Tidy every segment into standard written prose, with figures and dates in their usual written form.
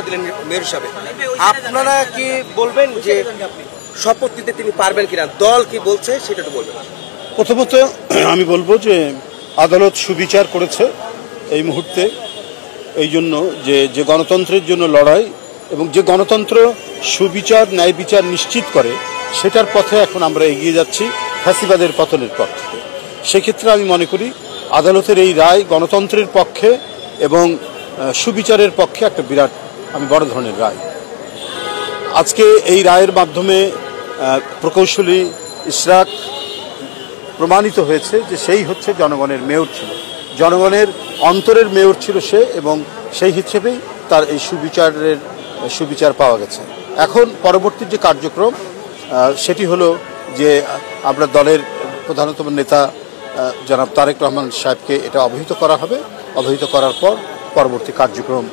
শপথটা দিলেন মেয়র হিসাবে, আপনারা কি বলবেন যে শপথ দিতে তিনি পারবেন কিনা, দল কি বলছে সেটা একটু বলবেন। প্রথমত আমি বলবো যে আদালত সুবিচার করেছে এই মুহূর্তে, এই জন্য যে গণতন্ত্রের জন্য লড়াই এবং যে গণতন্ত্র সুবিচার ন্যায় বিচার নিশ্চিত করে সেটার পথে এখন আমরা এগিয়ে যাচ্ছি ফ্যাসিবাদের পতনের পথ থেকে। সেক্ষেত্রে আমি মনে করি আদালতের এই রায় গণতন্ত্রের পক্ষে এবং সুবিচারের পক্ষে একটা বিরাট বড় ধরনের রায়। আজকে এই রায়ের মাধ্যমে প্রকৌশলী ইশরাক প্রমাণিত হয়েছে যে সেই হচ্ছে জনগণের মেয়র ছিল, জনগণের অন্তরের মেয়র ছিল সে, এবং সেই হিসেবেই তার এই সুবিচার পাওয়া গেছে। এখন পরবর্তী যে কার্যক্রম সেটি হলো যে আমরা দলের প্রধানতম নেতা জনাব তারেক রহমান সাহেবকে এটা অবহিত করা হবে, অবহিত করার পর পরবর্তী কার্যক্রম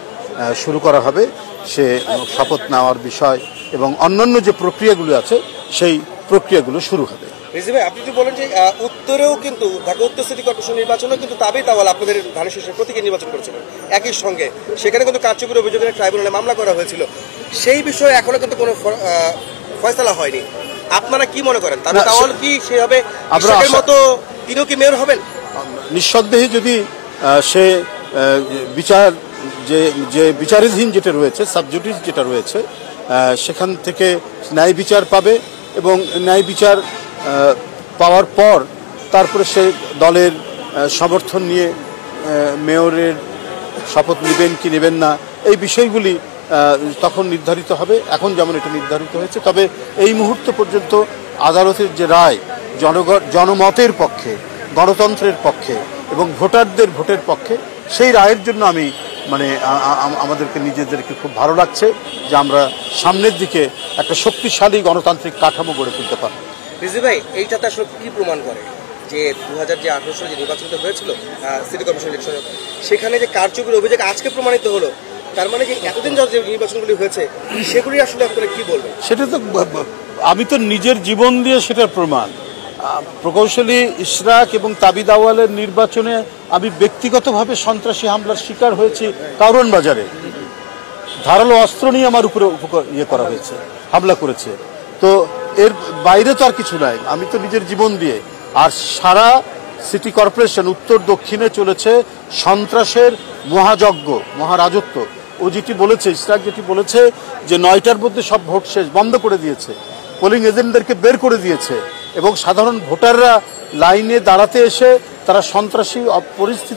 শুরু করা হবে। সে শপথ নেওয়ার বিষয় এবং অন্যান্য যে প্রক্রিয়াগুলো আছে সেই প্রক্রিয়াগুলো শুরু হবে। রিজি ভাই, আপনি যদি বলেন যে উত্তরেও কিন্তু ঢাকা উত্তর সিটি কর্পোরেশন নির্বাচনেও কিন্তু তাবেই তাওয়াল আপনাদের ধানের শীষের প্রতীকে নির্বাচন করেছিলেন একই সঙ্গে, সেখানে কিন্তু কার্যকরী অভিযোগের ট্রাইব্যুনালে মামলা করা হয়েছিল, সেই বিষয়ে এখনো কিন্তু কোনো ফয়সালা হয়নি। আপনারা কি মনে করেন তাবেই তাওয়াল কি সেভাবে ইশরাকের মতো তিনিও কি মেয়র হবেন? নিঃসন্দেহে যদি সে বিচার যে বিচারাধীন যেটা রয়েছে, সাবজুডিস যেটা রয়েছে, সেখান থেকে ন্যায় বিচার পাবে এবং ন্যায় বিচার পাওয়ার পর তারপরে সে দলের সমর্থন নিয়ে মেয়রের শপথ নেবেন কি নেবেন না এই বিষয়গুলি তখন নির্ধারিত হবে। এখন যেমন এটা নির্ধারিত হয়েছে, তবে এই মুহূর্ত পর্যন্ত আদালতের যে রায় জনমতের পক্ষে, গণতন্ত্রের পক্ষে এবং ভোটারদের ভোটের পক্ষে, সেই রায়ের জন্য আমি আমাদেরকে নিজেদেরকে খুব ভালো লাগছে যে আমরা সামনের দিকে একটা শক্তিশালী গণতান্ত্রিক কাঠামো গড়ে তুলতে পারব। রিজি ভাই, এইটাতে আসলে কি প্রমাণ করে যে 2018 সালে যে নির্বাচনটা হয়েছিল সিটি কর্পোরেশন ইলেকশনে, সেখানে যে কারচুপির অভিযোগ আজকে প্রমাণিত হলো, তার মানে যে এতদিন যে নির্বাচনগুলি হয়েছে সেগুলি আসলে আপনারা কি বলবেন? সেটা তো আমি তো নিজের জীবন দিয়ে সেটার প্রমাণ। প্রকৌশলী ইশরাক এবং তাবিদ আওয়ালের নির্বাচনে আমি ব্যক্তিগতভাবে সন্ত্রাসী হামলার শিকার হয়েছি। কারওয়ান বাজারে ধারালো অস্ত্র নিয়ে আমার উপরে করা হয়েছে, হামলা করেছে। তো এর বাইরে তো আর কিছু নাই, আমি তো নিজের জীবন দিয়ে। আর সারা সিটি কর্পোরেশন উত্তর দক্ষিণে চলেছে সন্ত্রাসের মহাযজ্ঞ, মহারাজত্ব। ও যেটি বলেছে, ইশরাক যেটি বলেছে যে 9টার মধ্যে সব ভোট শেষ, বন্ধ করে দিয়েছে, পোলিং এজেন্টদেরকে বের করে দিয়েছে এবং সাধারণ ভোটাররা লাইনে দাঁড়াতে এসে তারা সন্ত্রাসী পরিস্থিতি